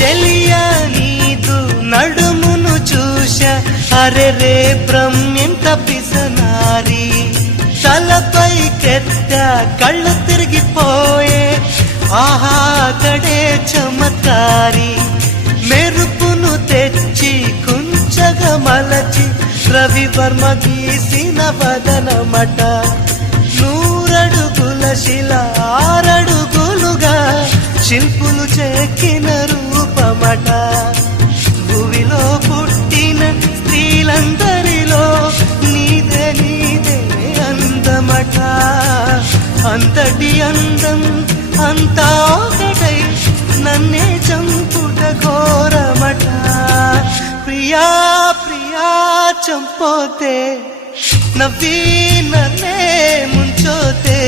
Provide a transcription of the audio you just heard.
చెలియ నీదు నడుమును చూశా అరే రే బ్రహ్మింత పిసనారి తలపై కెత్త కళ్ళు తిరిగిపోయే ఆహా కడే చమత్కారి మెరుపును తెచ్చి కుంచగా మలచి రవివర్మ గీసిన వదనమట నూరడుగుల శిల ఆరడుగులుగా శిల్పులు చెక్కిన రూపమట భూమిలో పుట్టిన స్త్రీలందరిలో నీదే నీదే అందమట అంతటి అందం అంతా ఒకటై నన్నే చంపుట ఘోరమట ప్రియా ప్రియా చంపోతే నవ్వి నన్నే ముంచోతే